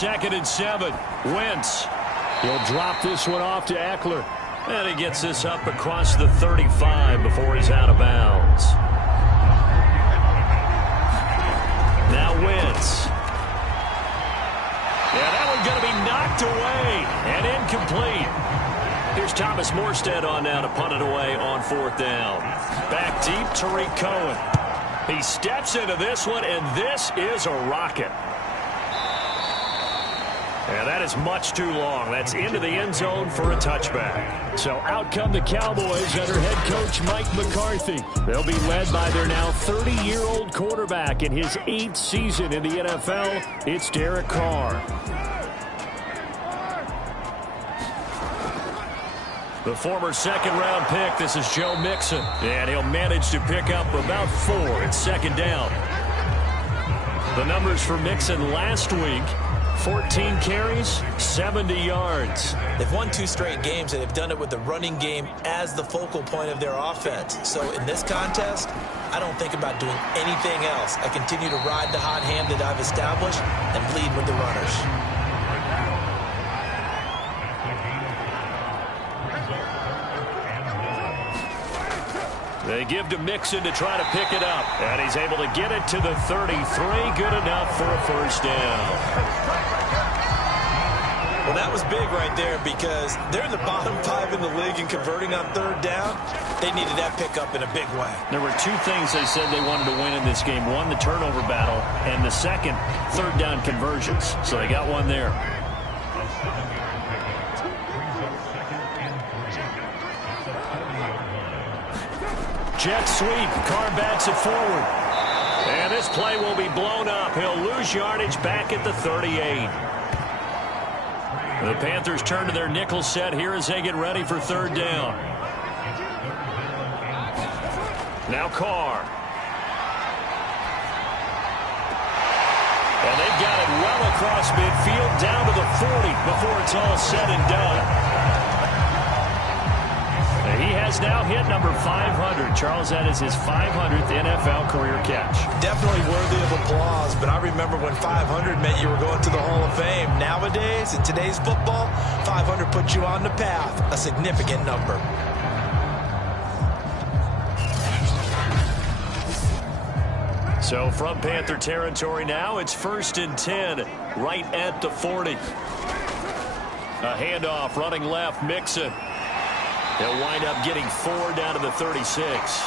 2nd and 7. Wentz. He'll drop this one off to Eckler. And he gets this up across the 35 before he's out of bounds. Now Wentz. Yeah, that one going to be knocked away and incomplete. Here's Thomas Morstead on now to punt it away on 4th down. Back deep, Tariq Cohen. He steps into this one, and this is a rocket. And that is much too long. That's into the end zone for a touchback. So out come the Cowboys under head coach Mike McCarthy. They'll be led by their now 30-year-old quarterback in his 8th season in the NFL. It's Derek Carr. The former 2nd-round pick, this is Joe Mixon. And he'll manage to pick up about 4 at 2nd down. The numbers for Mixon last week, 14 carries, 70 yards. They've won 2 straight games, and they've done it with the running game as the focal point of their offense. So in this contest, I don't think about doing anything else. I continue to ride the hot hand that I've established and lead with the runners. They give to Mixon to try to pick it up. And he's able to get it to the 33. Good enough for a 1st down. Well, that was big right there because they're in the bottom 5 in the league in converting on 3rd down. They needed that pickup in a big way. There were 2 things they said they wanted to win in this game. One, the turnover battle, and the second, 3rd down conversions. So they got one there. Jet sweep. Carr bats it forward. And this play will be blown up. He'll lose yardage back at the 38. The Panthers turn to their nickel set here as they get ready for 3rd down. Now Carr. And they've got it well across midfield down to the 40 before it's all said and done. He has now hit number 500. Charles, that is his 500th NFL career catch. Definitely worthy of applause, but I remember when 500 meant you were going to the Hall of Fame. Nowadays, in today's football, 500 puts you on the path, a significant number. So from Panther territory now, it's 1st and 10, right at the 40. A handoff, running left, Mixon. They'll wind up getting 4 down to the 36.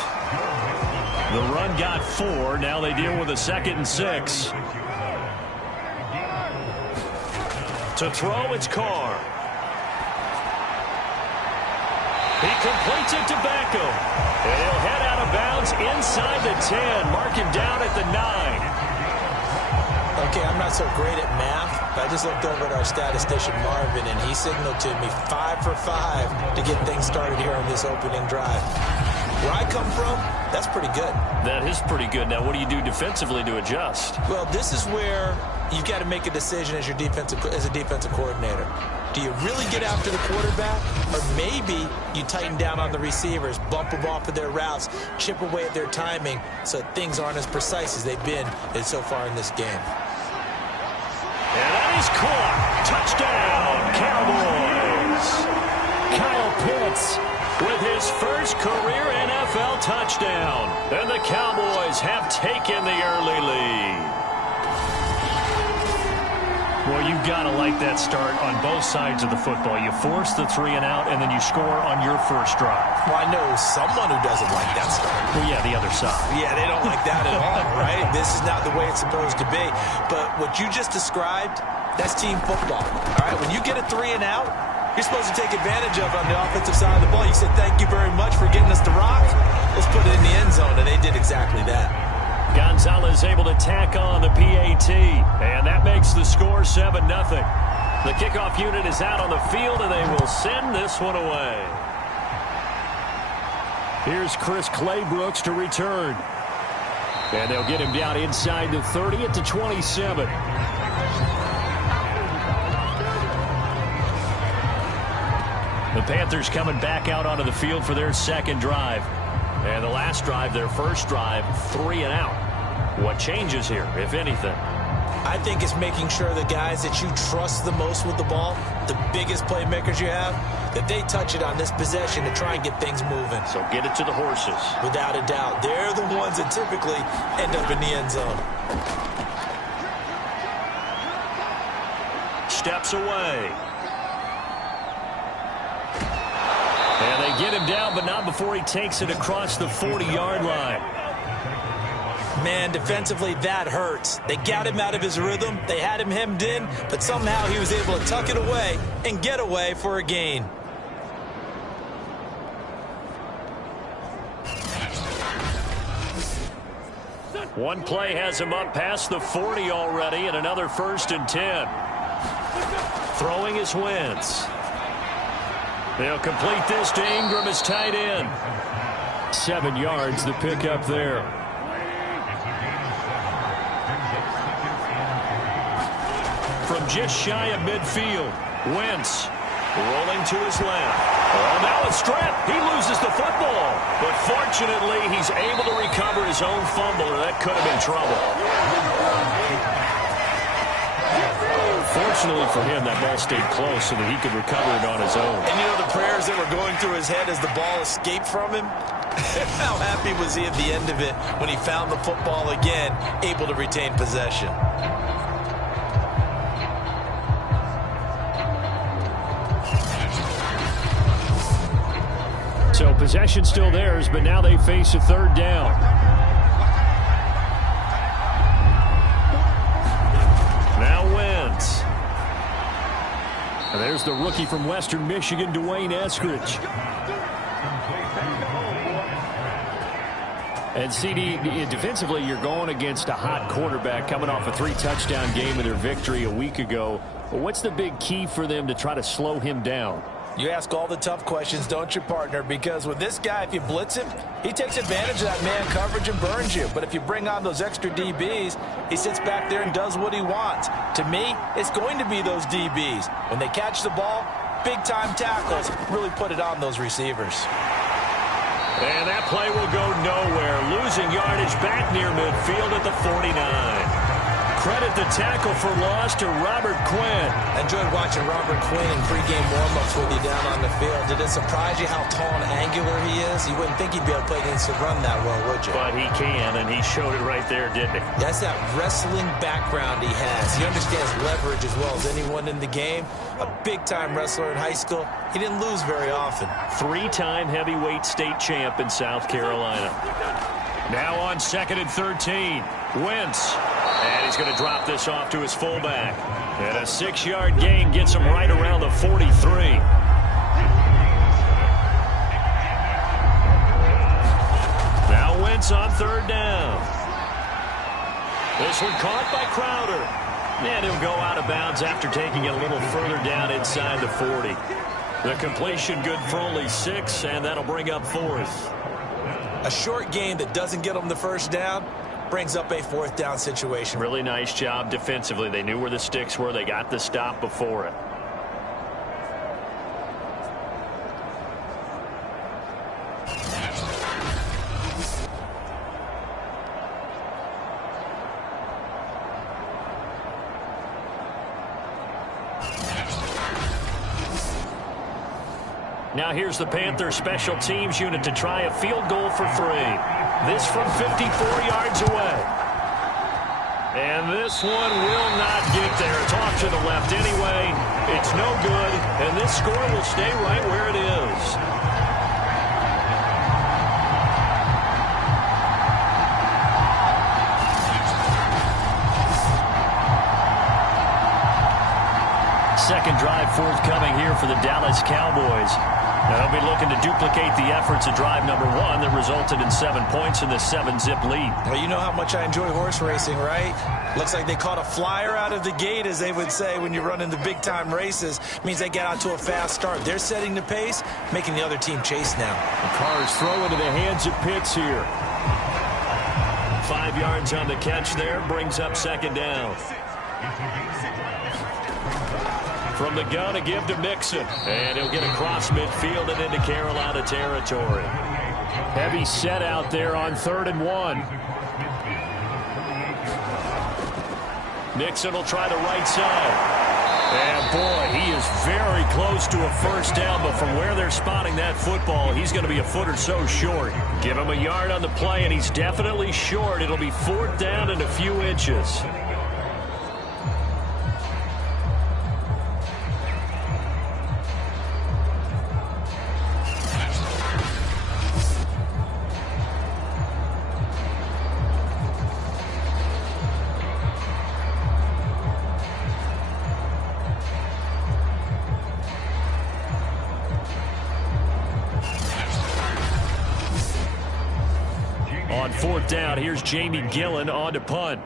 The run got 4. Now they deal with a 2nd and 6. To throw, it's Carr. He completes it to Beckham. And he'll head out of bounds inside the 10. Mark him down at the 9. Okay, I'm not so great at math. I just looked over at our statistician, Marvin, and he signaled to me 5 for 5 to get things started here on this opening drive. Where I come from, that's pretty good. That is pretty good. Now, what do you do defensively to adjust? Well, this is where you've got to make a decision as a defensive coordinator. Do you really get after the quarterback? Or maybe you tighten down on the receivers, bump them off of their routes, chip away at their timing so things aren't as precise as they've been so far in this game. And that is caught. Touchdown, Cowboys. Kyle Pitts with his first career NFL touchdown. And the Cowboys have taken the early lead. Well, you've got to like that start on both sides of the football. You force the 3 and out, and then you score on your first drive. Well, I know someone who doesn't like that start. Well, yeah, the other side. Yeah, they don't like that at all, right? This is not the way it's supposed to be. But what you just described, that's team football. All right, when you get a 3 and out, you're supposed to take advantage of on the offensive side of the ball. You said, thank you very much for getting us the rock. Let's put it in the end zone, and they did exactly that. Gonzalez able to tack on the PAT, and that makes the score 7-0. The kickoff unit is out on the field, and they will send this one away. Here's Chris Claybrooks to return. And they'll get him down inside the 30 at the 27. The Panthers coming back out onto the field for their second drive. And the last drive, their first drive, 3 and out. What changes here, if anything? I think it's making sure the guys that you trust the most with the ball, the biggest playmakers you have, that they touch it on this possession to try and get things moving. So get it to the horses. Without a doubt. They're the ones that typically end up in the end zone. Steps away. And they get him down, but not before he takes it across the 40-yard line. Man, defensively, that hurts. They got him out of his rhythm. They had him hemmed in, but somehow he was able to tuck it away and get away for a gain. One play has him up past the 40 already, and another 1st and 10. Throwing is Wentz. They'll complete this to Ingram as tight end. 7 yards the pick up there. From just shy of midfield, Wentz rolling to his left. Oh, now a strip. He loses the football. But fortunately, he's able to recover his own fumble, or that could have been trouble. Fortunately for him, that ball stayed close so that he could recover it on his own. And you know the prayers that were going through his head as the ball escaped from him? How happy was he at the end of it when he found the football again, able to retain possession? So possession still theirs, but now they face a 3rd down. Now Wentz. And there's the rookie from Western Michigan, Dwayne Eskridge. And CD, defensively, you're going against a hot quarterback coming off a 3-touchdown game in their victory a week ago. But what's the big key for them to try to slow him down? You ask all the tough questions, don't you, partner? Because with this guy, if you blitz him, he takes advantage of that man coverage and burns you. But if you bring on those extra DBs, he sits back there and does what he wants. To me, it's going to be those DBs. When they catch the ball, big-time tackles really put it on those receivers. And that play will go nowhere. Losing yardage back near midfield at the 49. Credit the tackle for loss to Robert Quinn. I enjoyed watching Robert Quinn in pregame warm-ups with you down on the field. Did it surprise you how tall and angular he is? You wouldn't think he'd be able to play against the run that well, would you? But he can, and he showed it right there, didn't he? That's that wrestling background he has. He understands leverage as well as anyone in the game. A big-time wrestler in high school. He didn't lose very often. 3-time heavyweight state champ in South Carolina. Now on 2nd and 13. Wentz. And he's going to drop this off to his fullback. And a 6-yard gain gets him right around the 43. Now Wentz on 3rd down. This one caught by Crowder. And he'll go out of bounds after taking it a little further down inside the 40. The completion good for only 6, and that'll bring up 4th. A short gain that doesn't get him the 1st down brings up a 4th down situation. Really nice job defensively. They knew where the sticks were. They got the stop before it. Now here's the Panthers special teams unit to try a field goal for 3. This from 54 yards away. And this one will not get there. It's off to the left anyway. It's no good, and this score will stay right where it is. Second drive forthcoming here for the Dallas Cowboys. Now they'll be looking to duplicate the efforts of drive number 1 that resulted in 7 points in the 7-zip lead. Well, you know how much I enjoy horse racing, right? Looks like they caught a flyer out of the gate, as they would say when you're running the big-time races. Means they get out to a fast start. They're setting the pace, making the other team chase now. The Carrs throw into the hands of Pitts here. 5 yards on the catch there, brings up 2nd down. From the gun, a give to Mixon. And he'll get across midfield and into Carolina territory. Heavy set out there on 3rd and 1. Nixon will try the right side. And, boy, he is very close to a first down, but from where they're spotting that football, he's going to be a foot or so short. Give him a yard on the play, and he's definitely short. It'll be 4th down and a few inches. On 4th down, here's Jamie Gillen on to punt.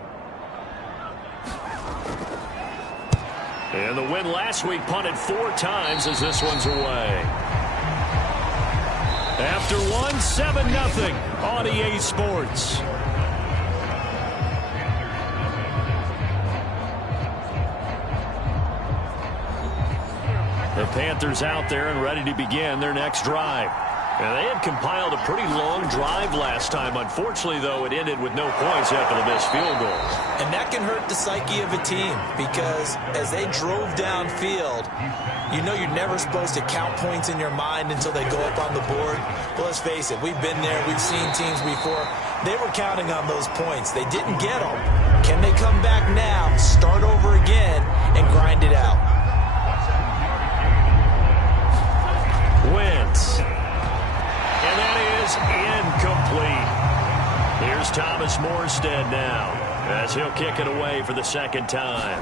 And the win last week punted 4 times as this one's away. After one, 7-0 on EA Sports. The Panthers out there and ready to begin their next drive. And they had compiled a pretty long drive last time. Unfortunately, though, it ended with no points after the missed field goal. And that can hurt the psyche of a team because as they drove downfield, you know you're never supposed to count points in your mind until they go up on the board. Well, let's face it, we've been there. We've seen teams before. They were counting on those points. They didn't get them. Can they come back now, start over again, and grind it out? Wentz. And that is incomplete. Here's Thomas Morstead now as he'll kick it away for the 2nd time.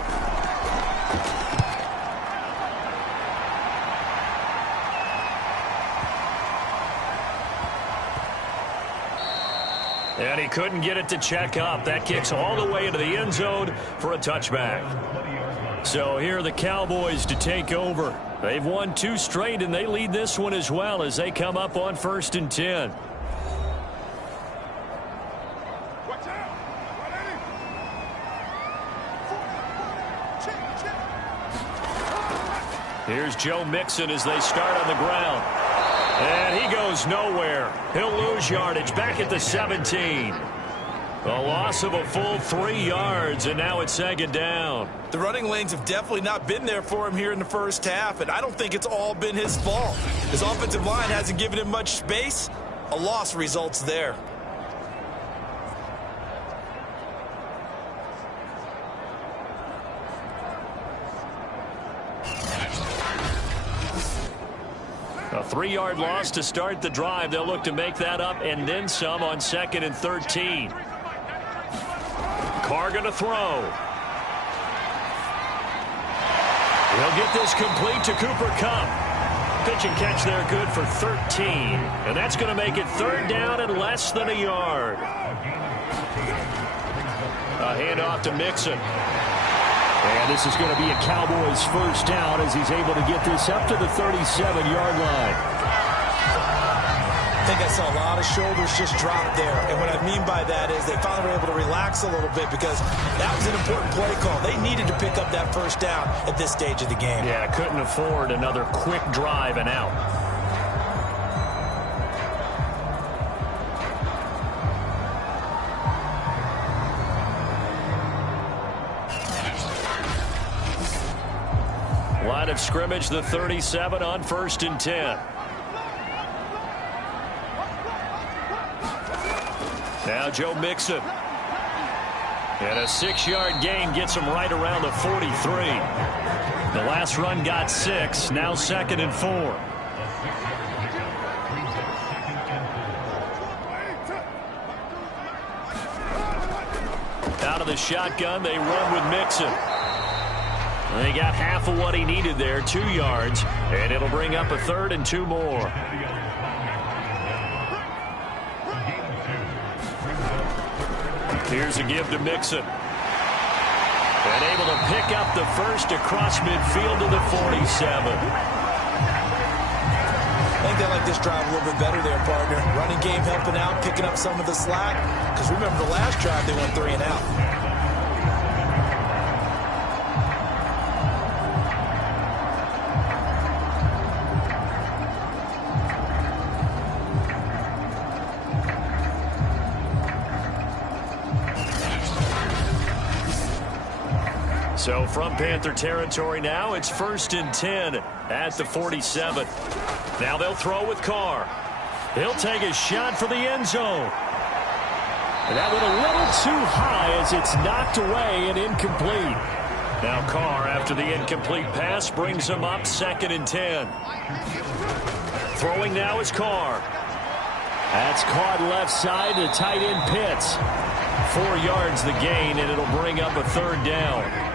And he couldn't get it to check up. That kicks all the way into the end zone for a touchback. So here are the Cowboys to take over. They've won 2 straight, and they lead this one as well as they come up on 1st and 10. Here's Joe Mixon as they start on the ground. And he goes nowhere. He'll lose yardage back at the 17. A loss of a full 3 yards, and now it's 2nd down. The running lanes have definitely not been there for him here in the first half, and I don't think it's all been his fault. His offensive line hasn't given him much space. A loss results there. A 3-yard loss to start the drive. They'll look to make that up and then some on 2nd and 13. Carr going to throw. He'll get this complete to Cooper Kupp. Pitch and catch there good for 13. And that's going to make it 3rd down and less than a yard. A handoff to Mixon. And this is going to be a Cowboys first down as he's able to get this up to the 37-yard line. I think I saw a lot of shoulders just drop there. And what I mean by that is they finally were able to relax a little bit because that was an important play call. They needed to pick up that first down at this stage of the game. Yeah, couldn't afford another quick drive and out. Line of scrimmage, the 37 on 1st and 10. Now Joe Mixon. And a 6-yard gain gets him right around the 43. The last run got 6. Now 2nd and 4. Out of the shotgun, they run with Mixon. They got half of what he needed there, 2 yards, and it'll bring up a 3rd and 2 more. Here's a give to Mixon. And able to pick up the first across midfield to the 47. I think they like this drive a little bit better there, partner. Running game helping out, picking up some of the slack. Because remember the last drive, they went 3 and out. So from Panther territory now, it's 1st and 10 at the 47. Now they'll throw with Carr. He'll take a shot for the end zone. And that went a little too high as it's knocked away and incomplete. Now Carr, after the incomplete pass, brings him up 2nd and 10. Throwing now is Carr. That's caught left side to tight end Pitts. 4 yards the gain, and it'll bring up a 3rd down.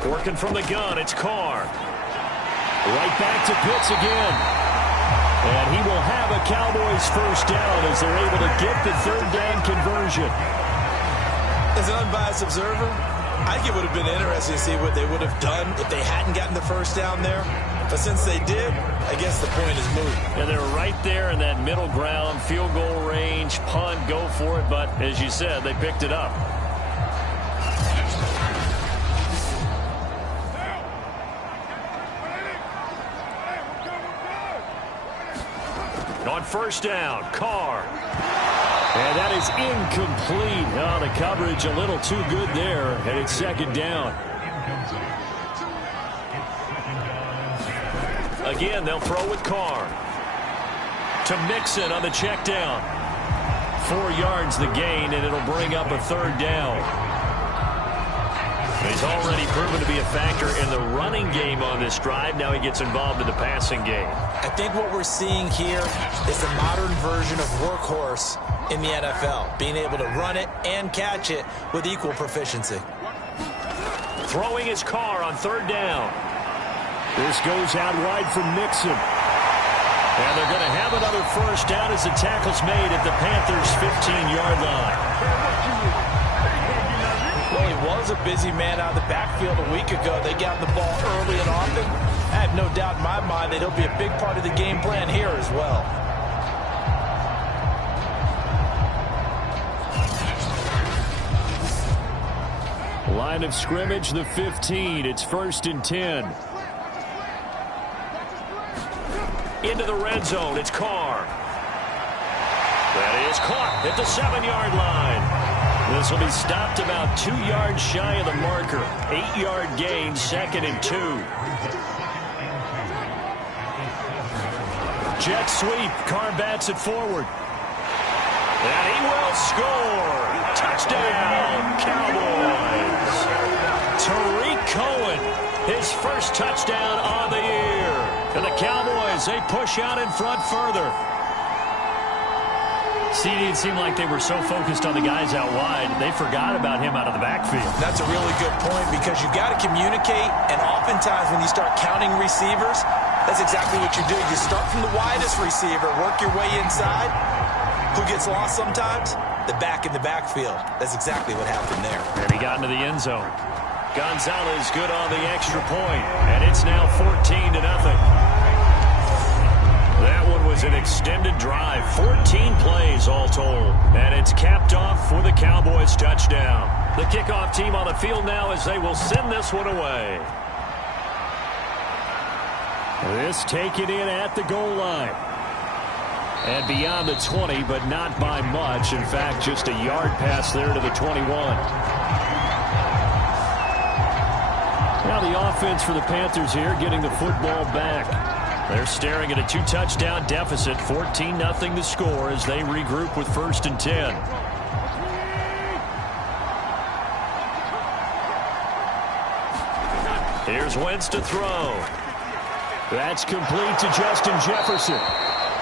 Working from the gun, it's Carr. Right back to Pitts again. And he will have a Cowboys 1st down as they're able to get the 3rd down conversion. As an unbiased observer, I think it would have been interesting to see what they would have done if they hadn't gotten the 1st down there. But since they did, I guess the point is moot. And they're right there in that middle ground, field goal range, punt, go for it. But as you said, they picked it up. On 1st down, Carr. And that is incomplete. Oh, the coverage a little too good there, and it's 2nd down. Again, they'll throw with Carr. To Mixon on the check down. 4 yards the gain, and it'll bring up a 3rd down. He's already proven to be a factor in the running game on this drive. Now he gets involved in the passing game. I think what we're seeing here is the modern version of workhorse in the NFL, being able to run it and catch it with equal proficiency. Throwing his Carr on 3rd down. This goes out wide from Mixon. And they're going to have another 1st down as the tackle's made at the Panthers' 15-yard line. Well, he was a busy man out of the backfield a week ago. They got the ball early and often. I have no doubt in my mind that he'll be a big part of the game plan here as well. Line of scrimmage, the 15. It's 1st and 10. Into the red zone, it's Carr. That is caught at the 7-yard line. This will be stopped about 2 yards shy of the marker. 8-yard gain, 2nd and 2. Jet sweep. Carr bats it forward. And he will score. Touchdown, Cowboys. Tariq Cohen, his 1st touchdown on the year. And the Cowboys, they push out in front further. It seemed like they were so focused on the guys out wide, they forgot about him out of the backfield. That's a really good point because you've got to communicate, and oftentimes when you start counting receivers, that's exactly what you do. You start from the widest receiver, work your way inside. Who gets lost sometimes? The back in the backfield. That's exactly what happened there. And he got into the end zone. Gonzalez good on the extra point, and it's now 14-0. That one was an extended drive, 14 plays all told, and it's capped off with a Cowboys touchdown. The kickoff team on the field now as they will send this one away. This taken in at the goal line. And beyond the 20, but not by much. In fact, just a yard pass there to the 21. Now the offense for the Panthers here getting the football back. They're staring at a 2-touchdown deficit, 14-0 the score as they regroup with 1st and 10. Here's Wentz to throw. That's complete to Justin Jefferson.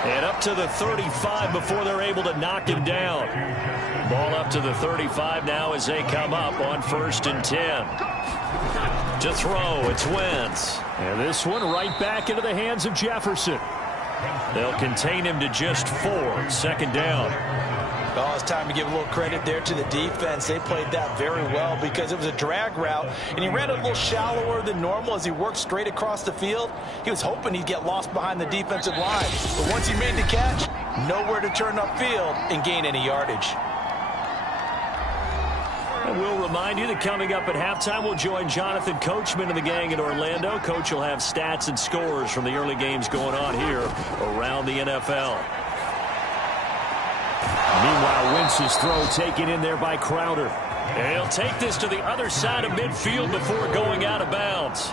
And up to the 35 before they're able to knock him down. Ball up to the 35 now as they come up on 1st and 10. To throw, it's Wentz. And this one right back into the hands of Jefferson. They'll contain him to just 4. 2nd down. Well, it's time to give a little credit there to the defense. They played that very well because it was a drag route, and he ran a little shallower than normal as he worked straight across the field. He was hoping he'd get lost behind the defensive line. But once he made the catch, nowhere to turn upfield and gain any yardage. And we'll remind you that coming up at halftime, we'll join Jonathan Coachman and the gang in Orlando. Coach will have stats and scores from the early games going on here around the NFL. Meanwhile, Wentz's throw taken in there by Crowder. And he'll take this to the other side of midfield before going out of bounds.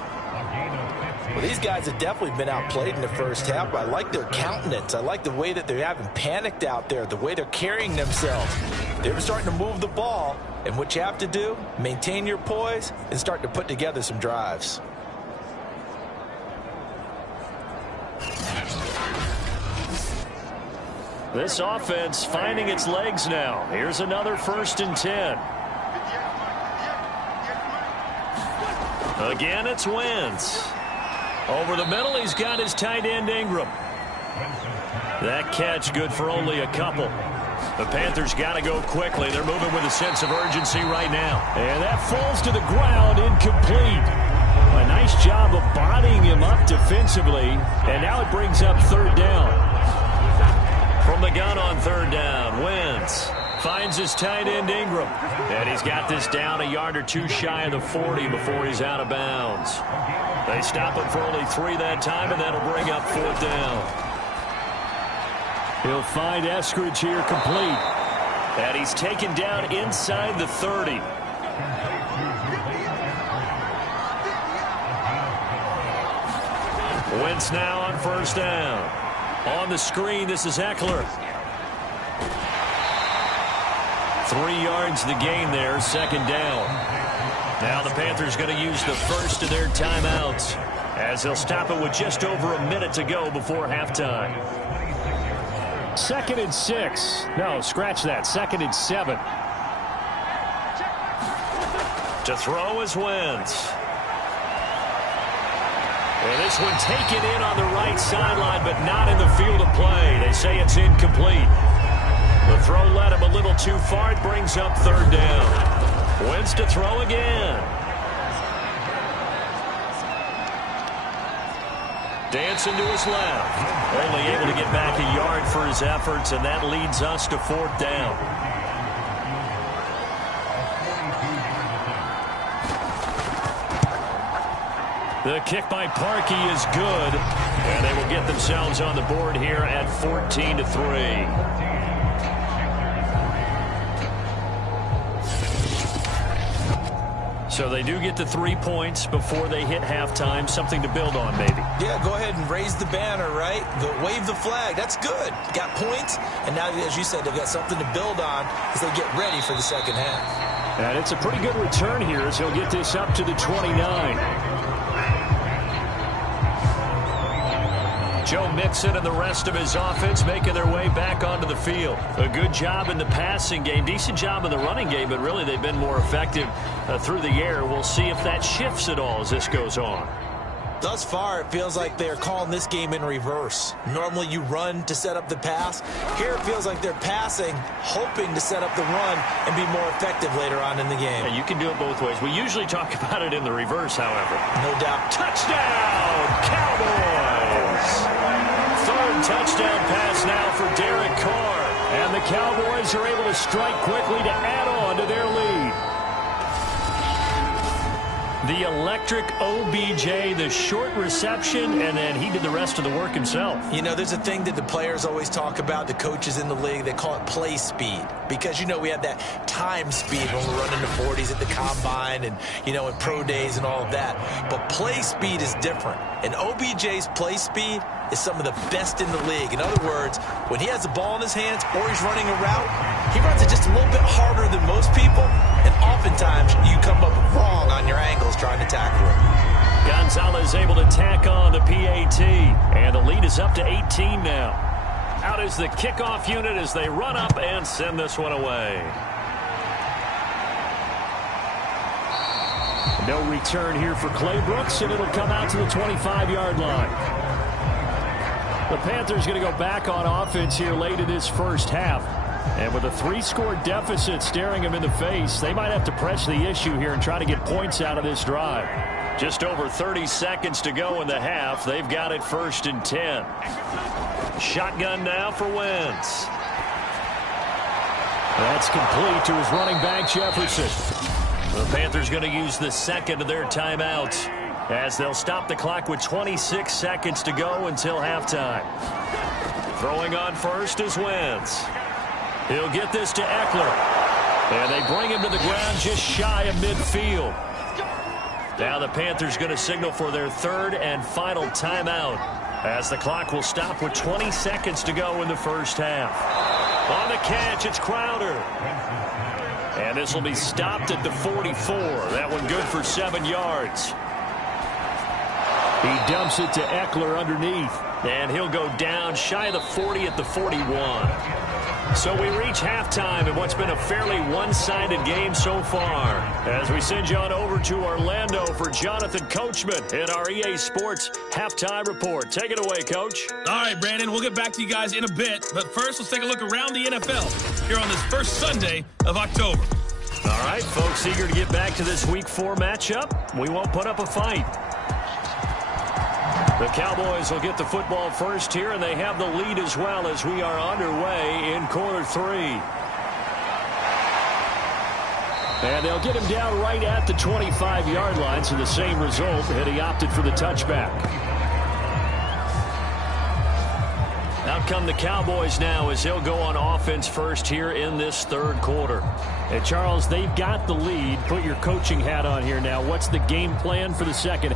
Well, these guys have definitely been outplayed in the first half, but I like their countenance. I like the way that they haven't panicked out there, the way they're carrying themselves. They're starting to move the ball, and what you have to do, maintain your poise and start to put together some drives. This offense finding its legs now. Here's another 1st and 10. Again, it's Wentz. Over the middle, he's got his tight end Ingram. That catch good for only a couple. The Panthers got to go quickly. They're moving with a sense of urgency right now. And that falls to the ground, incomplete. A nice job of bodying him up defensively. And now it brings up 3rd down. From the gun on 3rd down, Wentz finds his tight end Ingram. And he's got this down a yard or two shy of the 40 before he's out of bounds. They stop him for only 3 that time, and that'll bring up 4th down. He'll find Eskridge here complete. And he's taken down inside the 30. Wentz now on 1st down. On the screen, this is Eckler. 3 yards the gain there, 2nd down. Now the Panthers going to use the first of their timeouts as they'll stop it with just over a minute to go before halftime. 2nd and 6. No, scratch that. 2nd and 7. To throw is Wentz. And this one taken in on the right sideline, but not in the field of play. They say it's incomplete. The throw led him a little too far. It brings up 3rd down. Wentz to throw again. Dancing to his left. Only able to get back a yard for his efforts, and that leads us to 4th down. The kick by Parkey is good, and they will get themselves on the board here at 14-3. So they do get the 3 points before they hit halftime. Something to build on, maybe. Yeah, go ahead and raise the banner, right? Go wave the flag. That's good. Got points, and now, as you said, they've got something to build on as they get ready for the second half. And it's a pretty good return here as he'll get this up to the 29. Joe Mixon and the rest of his offense making their way back onto the field. A good job in the passing game, decent job in the running game, but really they've been more effective through the air. We'll see if that shifts at all as this goes on. Thus far, it feels like they're calling this game in reverse. Normally you run to set up the pass. Here it feels like they're passing, hoping to set up the run and be more effective later on in the game. Yeah, you can do it both ways. We usually talk about it in the reverse, however. No doubt. Touchdown, Cowboys! 3rd touchdown pass now for Derek Carr. And the Cowboys are able to strike quickly to add on to their lead. The electric OBJ, the short reception, and then he did the rest of the work himself. You know, there's a thing that the players always talk about, the coaches in the league, they call it play speed. Because, you know, we have that time speed when we're running the 40s at the combine and, you know, in pro days and all of that. But play speed is different. And OBJ's play speed is some of the best in the league. In other words, when he has the ball in his hands or he's running a route, he runs it just a little bit harder than most people. And oftentimes, you come up wrong on your angles trying to tackle him. Gonzalez able to tack on the PAT. And the lead is up to 18 now. Out is the kickoff unit as they run up and send this one away. No return here for Clay Brooks, and it'll come out to the 25-yard line. The Panthers going to go back on offense here late in this first half. And with a 3-score deficit staring them in the face, they might have to press the issue here and try to get points out of this drive. Just over 30 seconds to go in the half. They've got it 1st and 10. Shotgun now for Wentz. That's complete to his running back, Jefferson. The Panthers going to use the 2nd of their timeouts as they'll stop the clock with 26 seconds to go until halftime. Throwing on first is Wentz. He'll get this to Eckler. And they bring him to the ground just shy of midfield. Now the Panthers going to signal for their third and final timeout, as the clock will stop with 20 seconds to go in the first half. On the catch, it's Crowder. And this will be stopped at the 44. That one good for 7 yards. He dumps it to Eckler underneath. And he'll go down shy of the 40 at the 41. So we reach halftime in what's been a fairly one-sided game so far, as we send you on over to Orlando for Jonathan Coachman in our EA Sports Halftime Report. Take it away, Coach. All right, Brandon, we'll get back to you guys in a bit, but first let's take a look around the NFL here on this first Sunday of October. All right, folks, eager to get back to this Week 4 matchup. We won't put up a fight. The Cowboys will get the football first here, and they have the lead as well as we are underway in quarter 3. And they'll get him down right at the 25-yard line, so the same result, and he opted for the touchback. Out come the Cowboys now as they'll go on offense first here in this third quarter. And Charles, they've got the lead. Put your coaching hat on here now. What's the game plan for the second?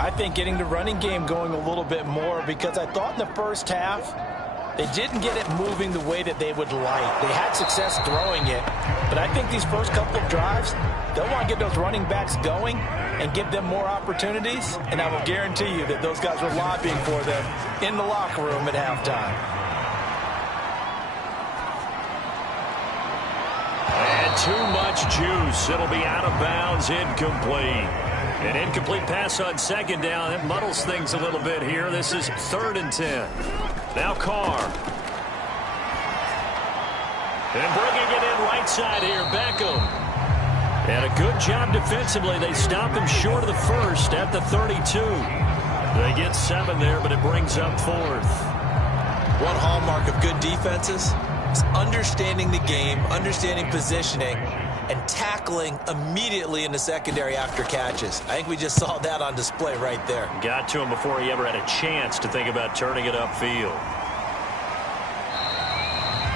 I think getting the running game going a little bit more, because I thought in the first half they didn't get it moving the way that they would like. They had success throwing it, but I think these first couple of drives, they'll want to get those running backs going and give them more opportunities, and I will guarantee you that those guys were lobbying for them in the locker room at halftime. And too much juice. It'll be out of bounds, incomplete. An incomplete pass on second down. That muddles things a little bit here. This is 3rd and 10. Now Carr. And bringing it in right side here, Beckham. And a good job defensively. They stop him short of the first at the 32. They get 7 there, but it brings up 4th. One hallmark of good defenses is understanding the game, understanding positioning, and tackling immediately in the secondary after catches. I think we just saw that on display right there. Got to him before he ever had a chance to think about turning it upfield.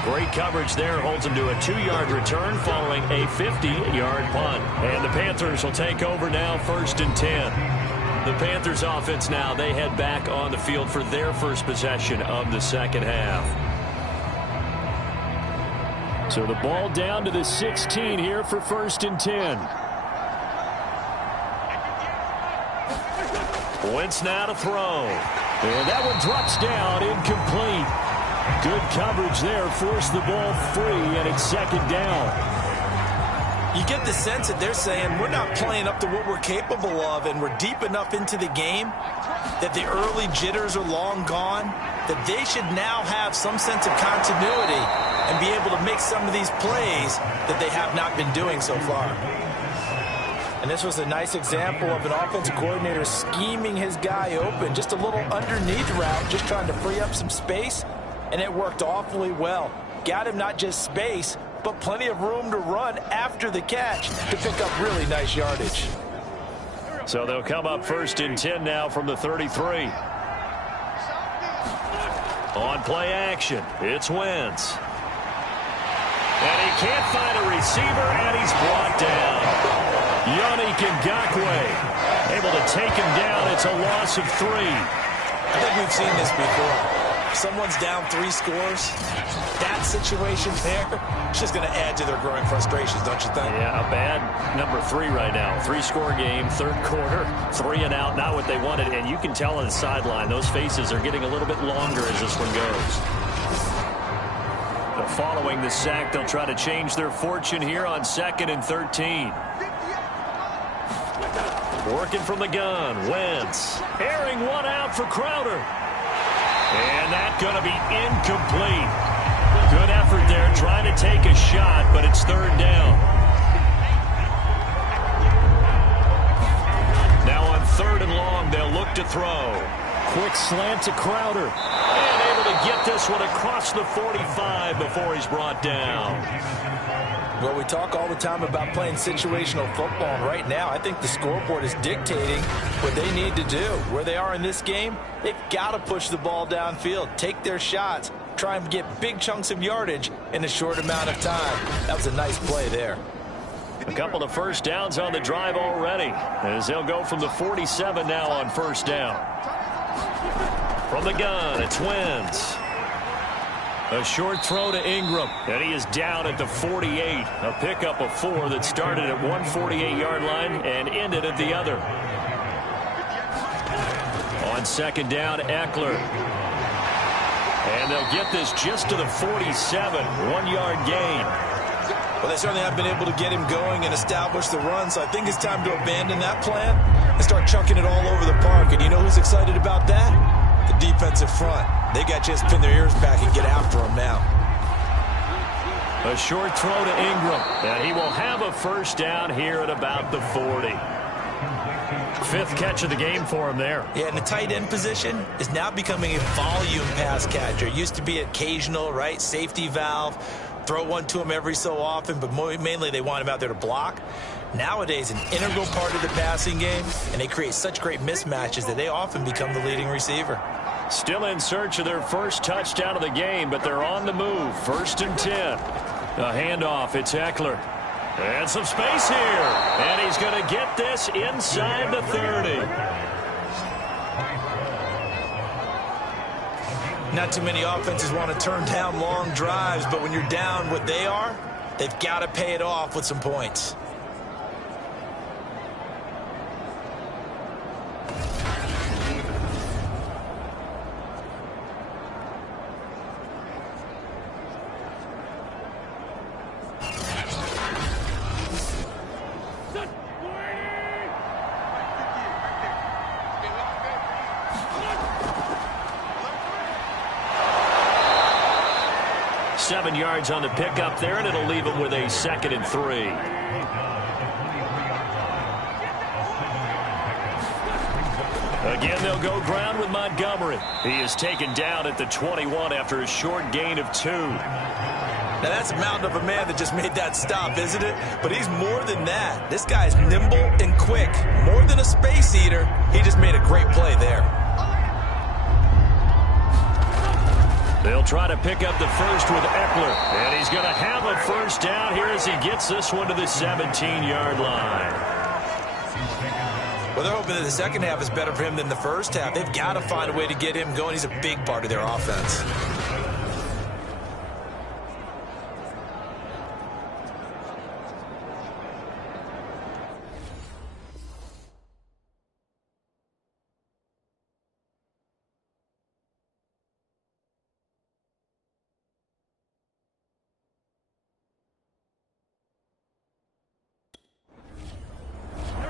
Great coverage there. Holds him to a 2-yard return following a 50-yard punt. And the Panthers will take over now, 1st and 10. The Panthers offense now, they head back on the field for their first possession of the second half. So the ball down to the 16 here for 1st and 10. Wentz now to throw. And that one drops down, incomplete. Good coverage there, forced the ball free, and it's 2nd down. You get the sense that they're saying we're not playing up to what we're capable of, and we're deep enough into the game that the early jitters are long gone, that they should now have some sense of continuity and be able to make some of these plays that they have not been doing so far. And this was a nice example of an offensive coordinator scheming his guy open, just a little underneath route, just trying to free up some space, and it worked awfully well. Got him not just space, but plenty of room to run after the catch to pick up really nice yardage. So they'll come up 1st and 10 now from the 33. On play action, it's Wentz. And he can't find a receiver, and he's brought down. Yannick Ngakoue able to take him down. It's a loss of 3. I think we've seen this before. Someone's down 3 scores. That situation there, it's just going to add to their growing frustrations, don't you think? Yeah, a bad number 3 right now. 3-score game, 3rd quarter, 3 and out, not what they wanted. And you can tell on the sideline, those faces are getting a little bit longer as this one goes. But following the sack, they'll try to change their fortune here on 2nd and 13. Working from the gun, Wentz. Airing one out for Crowder. And that's going to be incomplete. Good effort there, trying to take a shot, but it's 3rd down. Now on 3rd and long, they'll look to throw. Quick slant to Crowder. And able to get this one across the 45 before he's brought down. Well, we talk all the time about playing situational football, and right now I think the scoreboard is dictating what they need to do. Where they are in this game, they've got to push the ball downfield, take their shots, try and get big chunks of yardage in a short amount of time. That was a nice play there. A couple of first downs on the drive already, as they'll go from the 47 now on first down. From the gun, it's Wentz. A short throw to Ingram, and he is down at the 48. A pickup of 4 that started at 148-yard line and ended at the other. On second down, Eckler. And they'll get this just to the 47, 1-yard gain. Well, they certainly have been able to get him going and establish the run, so I think it's time to abandon that plan and start chunking it all over the park. And you know who's excited about that? The defensive front. They got just pin their ears back and get after him now. A short throw to Ingram, and he will have a first down here at about the 40. 5th catch of the game for him there. Yeah, and the tight end position is now becoming a volume pass catcher. It used to be occasional, right? Safety valve. Throw one to him every so often, but mainly they want him out there to block. Nowadays, an integral part of the passing game, and they create such great mismatches that they often become the leading receiver. Still in search of their first touchdown of the game, but they're on the move. 1st and 10. A handoff, it's Eckler. And some space here. And he's going to get this inside the 30. Not too many offenses want to turn down long drives, but when you're down what they are, they've got to pay it off with some points. Seven yards on the pickup there, and it'll leave him with a 2nd and 3. Again, they'll go ground with Montgomery. He is taken down at the 21 after a short gain of 2. Now, that's a mountain of a man that just made that stop, isn't it? But he's more than that. This guy's nimble and quick. More than a space eater. He just made a great play there. They'll try to pick up the first with Eckler. And he's going to have a first down here as he gets this one to the 17-yard line. Well, they're hoping that the second half is better for him than the first half. They've got to find a way to get him going. He's a big part of their offense.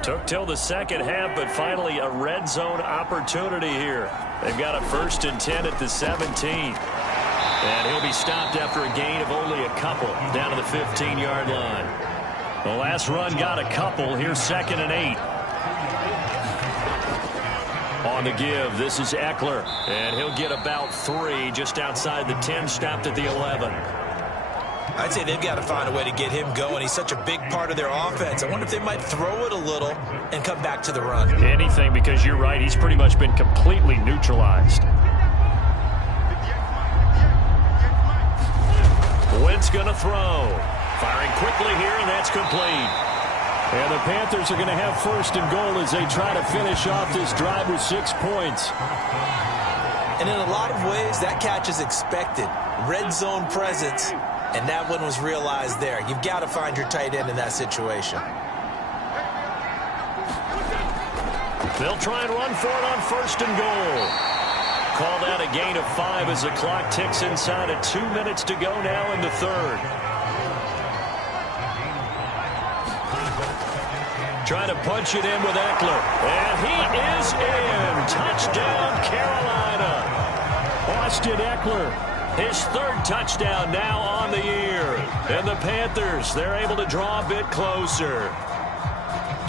Took till the second half, but finally a red zone opportunity here. They've got a 1st and 10 at the 17. And he'll be stopped after a gain of only a couple down to the 15-yard line. The last run got a couple. Here's 2nd and 8. On the give, this is Eckler. And he'll get about 3 just outside the 10, stopped at the 11. I'd say they've got to find a way to get him going. He's such a big part of their offense. I wonder if they might throw it a little and come back to the run. Anything, because you're right. He's pretty much been completely neutralized. Wentz going to throw. Firing quickly here, and that's complete. And the Panthers are going to have 1st and goal as they try to finish off this drive with 6 points. And in a lot of ways, that catch is expected. Red zone presence. And that one was realized there. You've got to find your tight end in that situation. They'll try and run for it on 1st and goal. Called out a gain of 5 as the clock ticks inside of 2 minutes to go now in the 3rd. Trying to punch it in with Eckler. And he is in. Touchdown, Carolina. Austin Eckler. His 3rd touchdown now on the year. And the Panthers, they're able to draw a bit closer.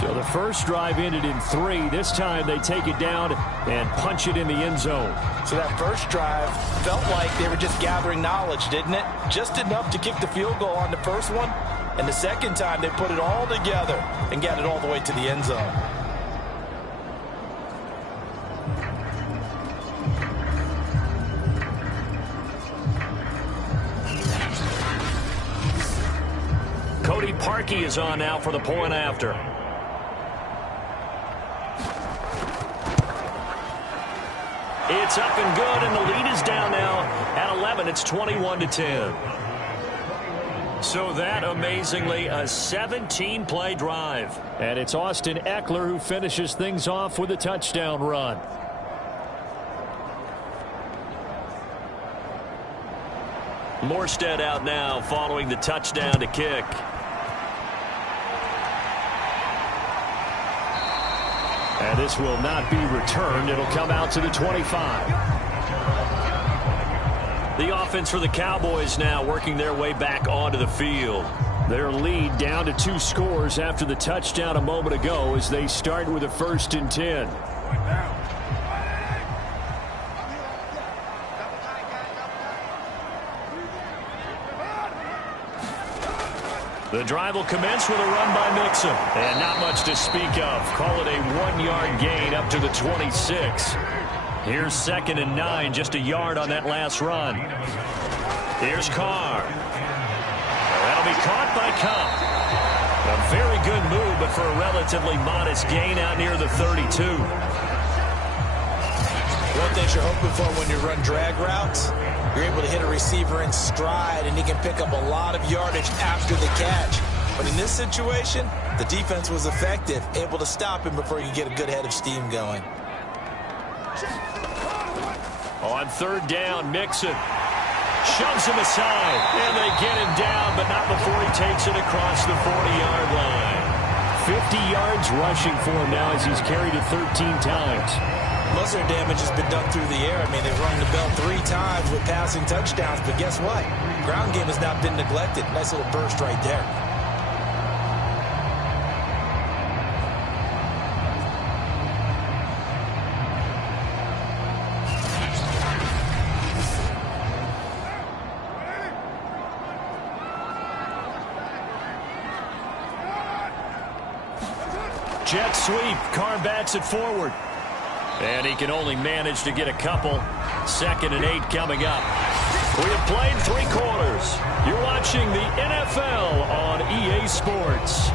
So the first drive ended in 3. This time they take it down and punch it in the end zone. So that first drive felt like they were just gathering knowledge, didn't it? Just enough to kick the field goal on the first one. And the second time, they put it all together and got it all the way to the end zone. Cody Parkey is on now for the point after. It's up and good, and the lead is down now at 11. It's 21-10. So that, amazingly, a 17-play drive. And it's Austin Eckler who finishes things off with a touchdown run. Morstead out now following the touchdown to kick. And this will not be returned. It'll come out to the 25. The offense for the Cowboys now working their way back onto the field. Their lead down to 2 scores after the touchdown a moment ago as they start with a 1st and 10. The drive will commence with a run by Mixon. And not much to speak of. Call it a 1-yard gain up to the 26. Here's 2nd and 9, just a yard on that last run. Here's Carr. That'll be caught by Cup. A very good move, but for a relatively modest gain out near the 32. One thing you're hoping for when you run drag routes, you're able to hit a receiver in stride, and he can pick up a lot of yardage after the catch. But in this situation, the defense was effective, able to stop him before you get a good head of steam going. On 3rd down, Mixon shoves him aside, and they get him down, but not before he takes it across the 40-yard line. 50 yards rushing for him now as he's carried it 13 times. Most of their damage has been done through the air. I mean, they've rung the bell 3 times with passing touchdowns, but guess what? Ground game has not been neglected. Nice little burst right there. Jet sweep. Carr bats it forward. And he can only manage to get a couple. 2nd and 8 coming up. We have played 3 quarters. You're watching the NFL on EA Sports.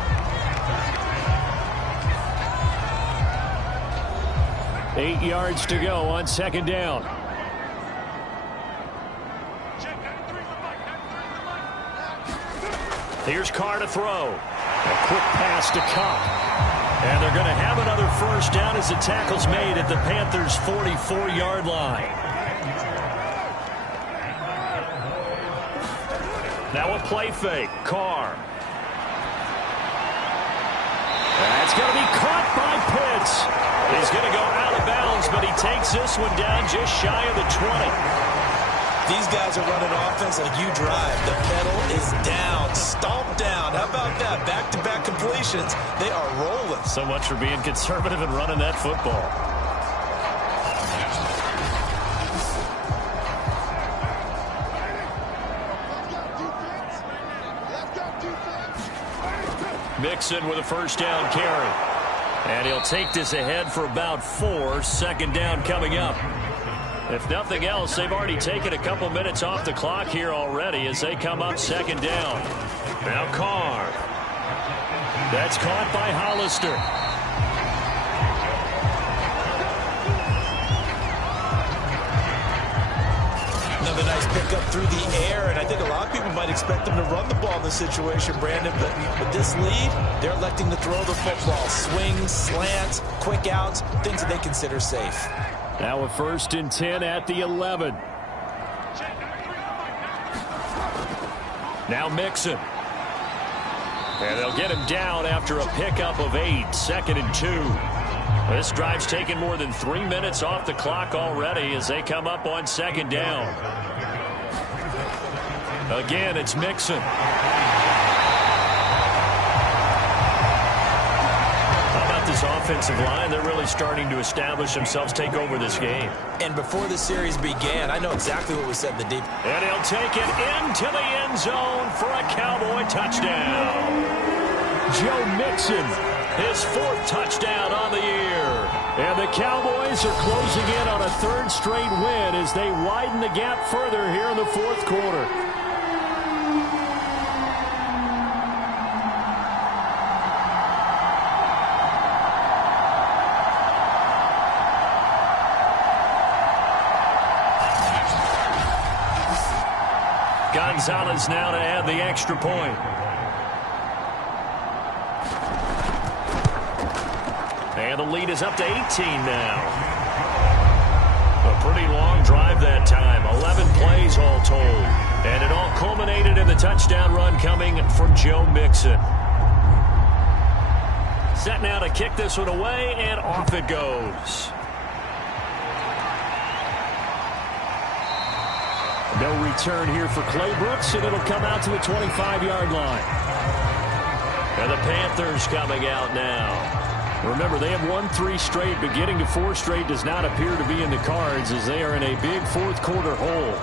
Eight yards to go on 2nd down. Here's Carr to throw. A quick pass to Cup. And they're going to have another 1st down as the tackle's made at the Panthers' 44-yard line. Now a play fake. Carr. That's going to be caught by Pitts. He's going to go out of bounds, but he takes this one down just shy of the 20. These guys are running offense like you drive. The pedal is down, stomped down. How about that? Back-to-back completions. They are rolling. So much for being conservative and running that football. Mixon with a 1st down carry. And he'll take this ahead for about 4. 2nd down coming up. If nothing else, they've already taken a couple minutes off the clock here already as they come up 2nd down. Now Carr. That's caught by Hollister. Another nice pickup through the air, and I think a lot of people might expect them to run the ball in this situation, Brandon, but with this lead, they're electing to throw the football. Swings, slants, quick outs, things that they consider safe. Now a 1st and 10 at the 11. Now Mixon. And they'll get him down after a pickup of 8. 2nd and 2. This drive's taken more than 3 minutes off the clock already as they come up on 2nd down. Again, it's Mixon. How about the This offensive line, they're really starting to establish themselves, take over this game. And before the series began, I know exactly what we said in the deep. And he'll take it into the end zone for a Cowboy touchdown. Joe Mixon, his 4th touchdown on the year. And the Cowboys are closing in on a 3rd straight win as they widen the gap further here in the 4th quarter. Gonzalez now to add the extra point. And the lead is up to 18 now. A pretty long drive that time. 11 plays all told. And it all culminated in the touchdown run coming from Joe Mixon. Set now to kick this one away, and off it goes. No return here for Clay Brooks, and it'll come out to a 25-yard line. And the Panthers coming out now. Remember, they have won 3 straight, but getting to 4 straight does not appear to be in the cards as they are in a big 4th quarter hole.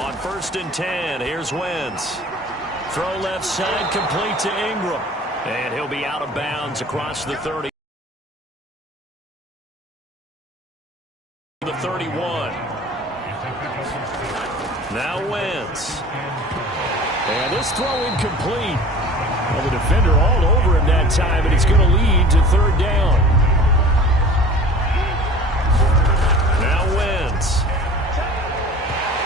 On 1st and 10, here's Wentz. Throw left side, complete to Ingram. And he'll be out of bounds across the 30. The 31. Now Wentz. And this throw incomplete. Well, the defender all over him that time, and it's going to lead to 3rd down. Now Wentz.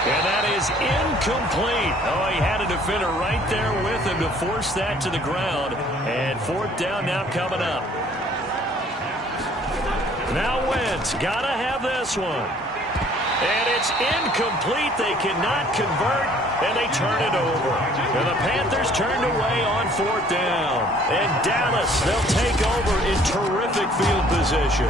And that is incomplete. Oh, he had a defender right there with him to force that to the ground. And 4th down now coming up. Now Wentz, gotta have this one. And it's incomplete. They cannot convert, and they turn it over. And the Panthers turned away on 4th down. And Dallas, they'll take over in terrific field position.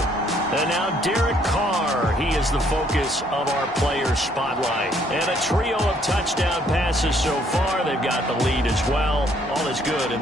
And now Derek Carr, he is the focus of our player spotlight. And a trio of touchdown passes so far. They've got the lead as well. All is good in their